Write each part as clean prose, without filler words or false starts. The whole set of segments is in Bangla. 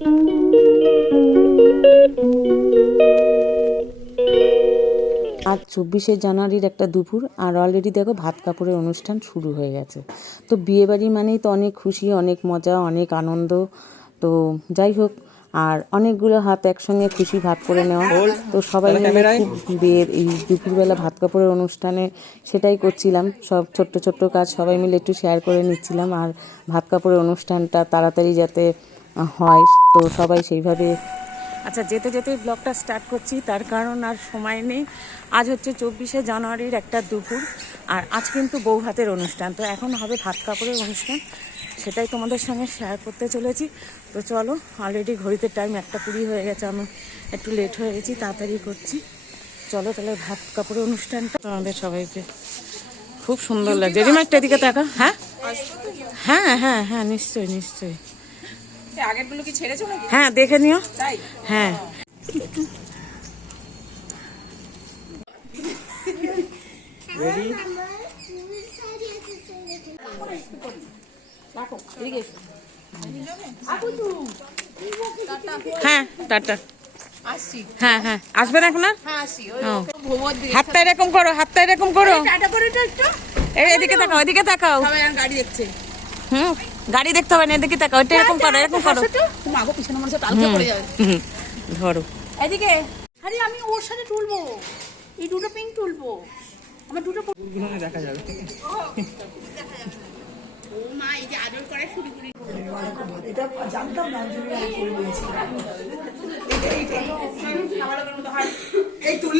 আজ 24শে জানুয়ারির একটা দুপুর, আর অলরেডি দেখো ভাত কাপড়ের অনুষ্ঠান শুরু হয়ে গেছে। তো বিয়েবাড়ি মানেই তো অনেক খুশি, অনেক মজা, অনেক আনন্দ। তো যাই হোক, আর অনেকগুলো হাত একসঙ্গে খুশি ভাগ করে নেওয়া। তো সবাই মিলে খুব বিয়ের এই দুপুরবেলা ভাত কাপড়ের অনুষ্ঠানে সেটাই করছিলাম। সব ছোট্ট ছোট্ট কাজ সবাই মিলে একটু শেয়ার করে নিচ্ছিলাম, আর ভাত কাপড়ের অনুষ্ঠানটা তাড়াতাড়ি যাতে হয়, তো সবাই সেইভাবে। আচ্ছা, যেতে যেতেই ব্লগটা স্টার্ট করছি, তার কারণ আর সময় নেই। আজ হচ্ছে 24শে জানুয়ারির একটা দুপুর, আর আজ কিন্তু বউ ভাতের অনুষ্ঠান। তো এখন হবে ভাত কাপড়ের অনুষ্ঠান, সেটাই তোমাদের সঙ্গে শেয়ার করতে চলেছি। তো চলো, অলরেডি ঘড়িতে টাইম 1:20 হয়ে গেছে, আমি একটু লেট হয়ে গেছি, তাড়াতাড়ি করছি। চলো তাহলে ভাত কাপড়ের অনুষ্ঠানটা তোমাদের সবাইকে খুব সুন্দর লাগছে। জেরিমা একটা এদিকে তাকা। হ্যাঁ হ্যাঁ হ্যাঁ হ্যাঁ, নিশ্চয়ই নিশ্চয়ই। আগেরগুলো কি ছেড়েছো নাকি? হ্যাঁ, দেখে নিও। হ্যাঁ, হ্যাঁ টাটা। হ্যাঁ হ্যাঁ, আসবেন এখন? হাতটা এরকম করো, হাতটা এরকম করো। এদিকে তাকাও, এদিকে তাকাও। গাড়ি দেখছে। গাড়ি দেখতে হবে না, এদিকে তাকাও। এটা এরকম করো, এরকম করো। ধরো এদিকে। আরে আমি ওর সাথে তুলবো, এই দুটো পিঙ্ক তুলবো। আমার দুটো দেখা যাবে। ও মা, এই যে আদর করে শুরু করে। এটা জানতাম না, আমি করে দিয়েছি। এই তুল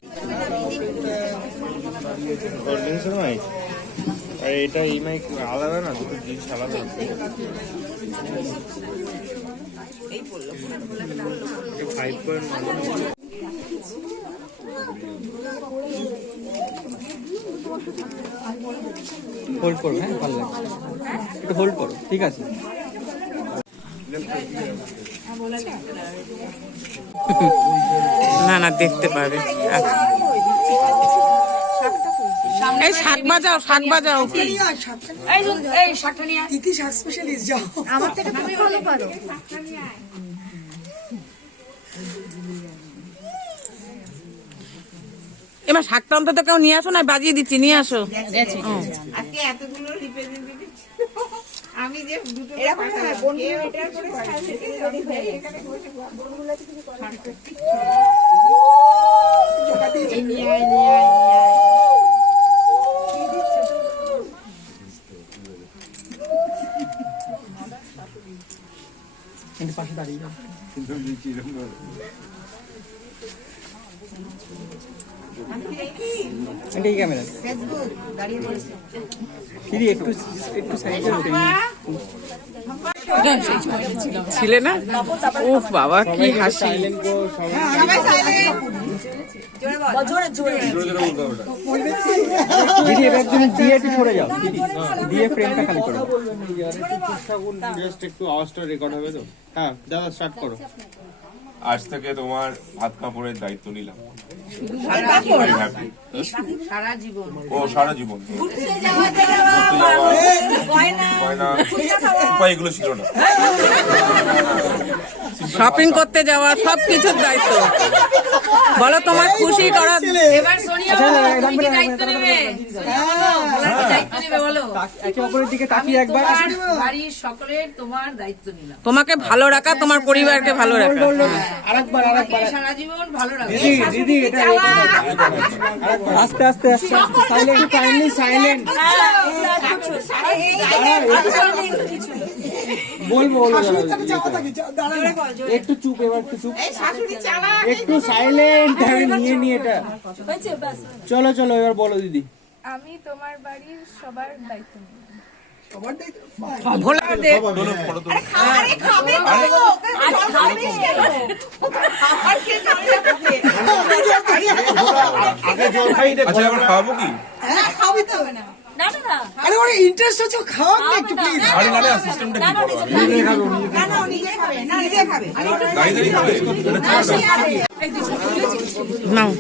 আর এটা এই মাইক আলাদা না, দুটো জিনিস আলাদা। এই বললো 5.1 হোল্ড করো। হ্যাঁ, ভালো লাগছে, একটু হোল্ড করো। ঠিক আছে, না না, দেখতে পাবে। এই শাক বাজাও, শাক বাজাও। এই শাকটা নিয়ে দিদি শাক স্পেশালিস্ট, যাও। আমার থেকে তুমি ভালো পারো। এবার শাকটা অন্তত কেউ নিয়ে আসো, না বাজিয়ে দিচ্ছি, নিয়ে আসো। আজকে এতগুলো রিপ্রেজেন্টেটিভ আমি যে দুটো এরকম না, বন্ধুরা এটা করে এখানে বসে বন্ধুরা কিছু করে এই নিয়ে আয়, নিয়ে আয়, নিয়ে আয়। কিন্তু পাশে দাঁড়িয়ে যাও। এই ক্যামেরা দিদি একটু একটু সাইডে ছিলে না? ও বাবা, কি হাসি। দিদি এবার তুমি দিয়ে একটু সরে যাও। দিদি দিয়ে ফ্রেমটা খালি করো। জাস্ট একটু আওয়াজটা রেকর্ড হবে তো। হ্যাঁ দাদা, স্টার্ট করো। আজ থেকে তোমার ভাত কাপড়ের দায়িত্ব নিলাম। সারা জীবন। ও সারা জীবন উপায় এগুলো ছিল না। শপিং করতে যাওয়া, সবকিছুর দায়িত্ব। বলো তোমার খুশি করার। এবার সোনিয়া বলো, তুমি কি দায়িত্ব নেবে? সোনিয়া বলো, কি দায়িত্ব নেবে বলো? একে অপরের দিকে তাকিয়ে একবার। বাড়ির সকলের তোমার দায়িত্ব নিলাম। তোমাকে ভালো রাখা, তোমার পরিবারকে ভালো রাখা। আরেকবার আরেকবার সারা জীবন ভালো রাখবে। দিদি দিদি এটা আস্তে আস্তে আস্তে সাইলেন্ট, কাইন্ডলি সাইলেন্ট। বলবো একটু চুপ, এবার একটু চুপ, একটু সাইলেন্ট নিয়ে নিয়ে এটা। চলো চলো, এবার বলো দিদি। আমি তোমার বাড়ির সবার দায়িত্ব নিই। ভোলা দে। আচ্ছা, এবার খাওয়াবো কি? আরে ওর ইন্টারেস্ট হচ্ছে, খাওয়া না একটু প্লিজ। আরে না না, সিস্টেমটা কি করো? দাঁড়িয়ে দাঁড়িয়ে খাবে? নাও।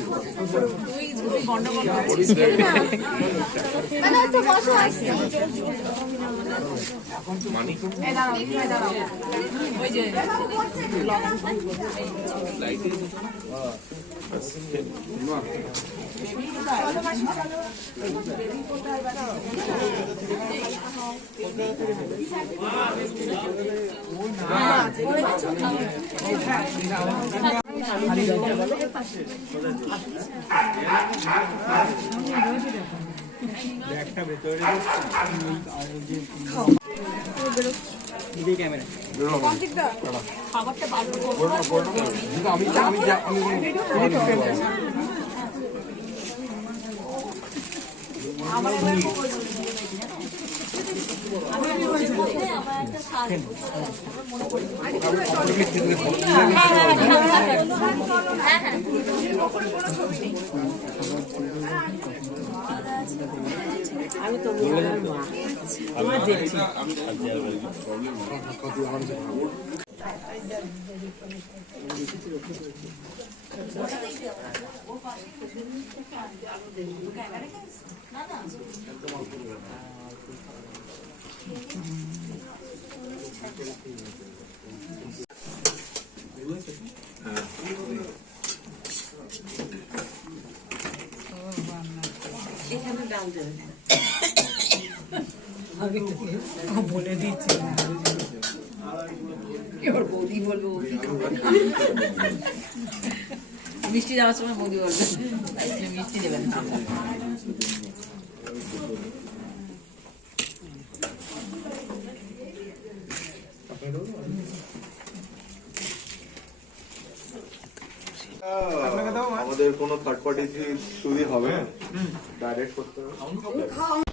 একটা ভেতরে ক্যামেরা বলে দিচ্ছি এবার বৌদি বলবো মিষ্টি দেওয়ার সময় বৌদি বলবে মিষ্টি দেবেন আমাদের কোনো থার্ড পার্টি চুরি হবে ডাইরেক্ট করতে হবে